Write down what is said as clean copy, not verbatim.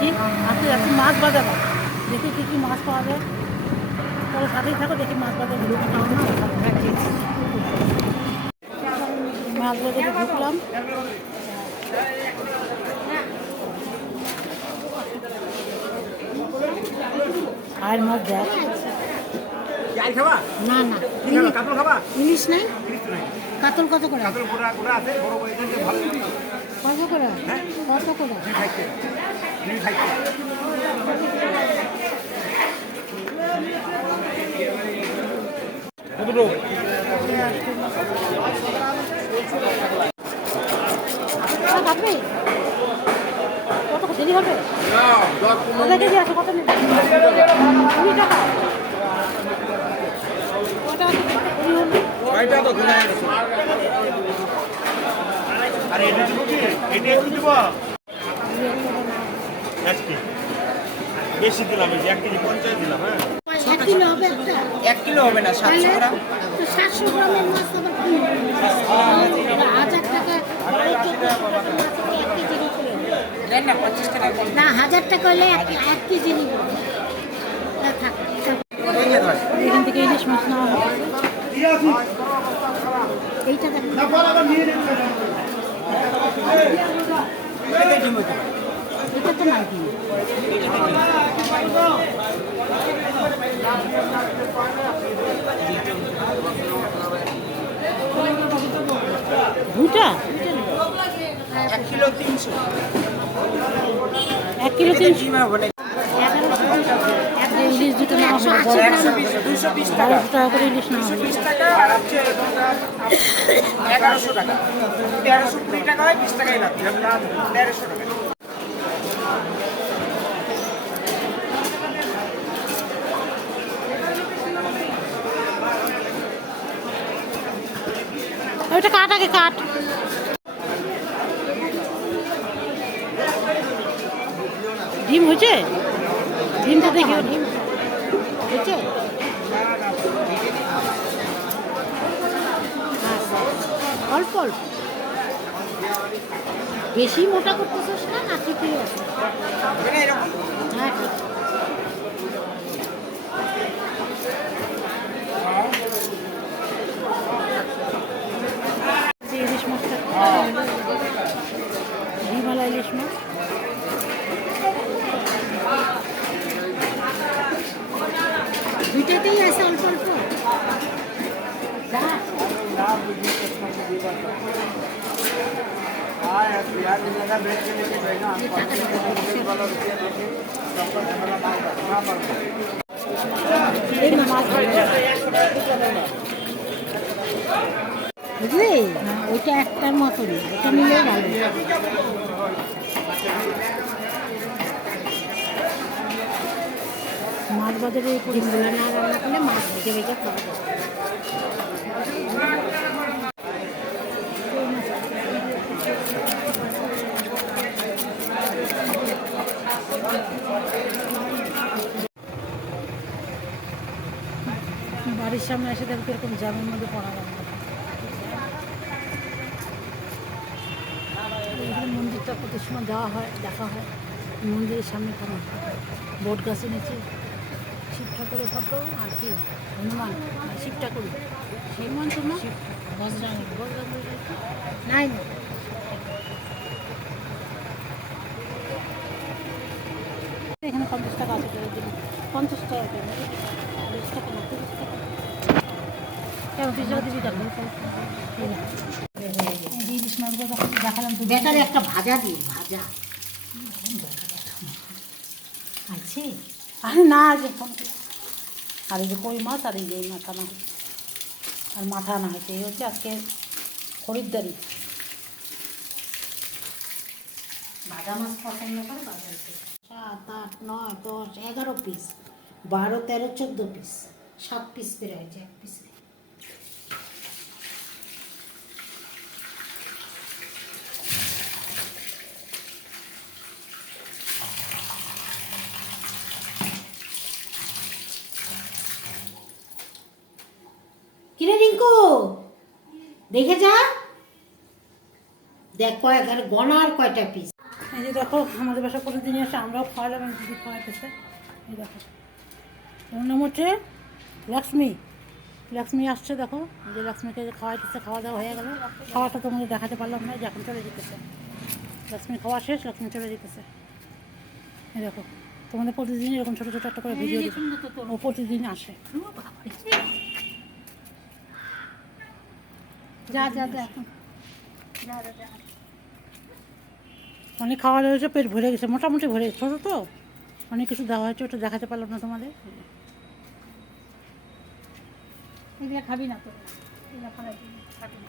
যাচ্ছি, আজকে যাচ্ছি মাছ বাজারে, দেখি কী কী মাছ পাওয়া যায়। তাহলে সাথেই থাকো, দেখি মাছ বাজারে মাছ বাজারে ঢুকলাম। আর মাছ দেখ না না ইলিশ নাই। কাতল কত করে? কত করে? কত করে? কত দেরি হবে? আধা কেজি আছে, কত নেবে? 20 টাকা। বেশি দিলাম, 1 কেজি 50 দিলাম। হ্যাঁ 1 কিলো হবে একটা? 1 কিলো হবে না, 700 গ্রাম। তো 700 গ্রামের মাছ আবার কি? 1000 টাকা দেন না, 50 টাকা কম। না, 1000 টাকা হলে 1 কেজি নিব। এখান থেকে ইলিশ মাছ নেওয়া হবে। এইটা দেখো, এটা তো নাই কি ভুটা 1 কিলো 300। 1 কিলো 300 হবে না। ইলিশ দুটো নেওয়া হবে। 220 টাকা। 1200 টাকা করে ইলিশ নেওয়া হবে। 20 টাকা আর হচ্ছে 1100 টাকা। 1320 টাকা হয়, 20 টাকাই লাগবে। 1300 টাকা। ওইটা কাট, আগে কাট। ডিম হয়েছে? ডিমটা দেখি, ডিম হয়েছে? অল্প অল্প, বেশি মোটা করতেছিস না, না ঠিকই আছে? হ্যাঁ ঠিক। ইলিশ মাছটা ডিমালা ইলিশ মাছ। দুইটাতেই আছে অল্প অল্প। বুঝলি, ওইটা একটার মতনই, ওটা নিলেই ভালো। মাছ বাজারে ডিমগুলো না রান্না করলে মাছ ভেজে ভেজে খাওয়া যায়। বাড়ির সামনে এসে দেখো এরকম জ্যামের মধ্যে পড়া গেল। এখানে মন্দিরটা কত সময় দেওয়া হয়, দেখা হয়। মন্দিরের সামনে কোনো বট গাছে নিচে শিব ঠাকুরের ফটো, আর কি হনুমান, শিব ঠাকুর, হনুমান তো না, বজরাঙ্গি নাই না। এখানে 50 টাকা আছে, 50 টাকা, 20 টাকা না, 30 টাকা। কেন 30 টাকা দিবি? ইলিশ মাছগুলো দেখালাম তো, বেটারে একটা ভাজা দিই, ভাজা আছে। আরে না, যে ফোন, আর এই যে কই মাছ, আর এই যে মাথা না, আর মাথা আনা হয়েছে। এই হচ্ছে আজকে খরিদ্দারি। ভাজা মাছ পছন্দ করে বাজার থেকে। 7, 8, 9, 10, 11 পিস, 12, 13, 14 পিস, 7 পিস বের হয়েছে এক পিসে। কিরে রিঙ্কু, দেখে যা, দেখ কয়েক গনার কয়টা পিস। এই যে দেখো আমাদের বাসা প্রতিদিনই আসে, আমরাও খাওয়ালাম, এই দিদি খাওয়াইতেছে। এই দেখো ওর নাম হচ্ছে লক্ষ্মী। লক্ষ্মী আসছে, দেখো এই যে লক্ষ্মীকে যে খাওয়াইতেছে, খাওয়া দাওয়া হয়ে গেল। খাওয়াটা তোমাদের দেখাতে পারলাম না, যে এখন চলে যেতেছে। লক্ষ্মী খাওয়া শেষ, লক্ষ্মী চলে যেতেছে। এই দেখো তোমাদের প্রতিদিন এরকম ছোটো ছোটো একটা করে ভিডিও দিই, ও প্রতিদিন আসে। যা যা যা এখন যা যা যা অনেক খাওয়া হয়েছে, পেট ভরে গেছে, মোটামুটি ভরে গেছে, ছোটো তো অনেক কিছু দেওয়া হয়েছে, ওটা দেখাতে পারলাম না তোমাদের। এগুলো খাবি না তো, এগুলো খাওয়াই দিবি, খাবি না।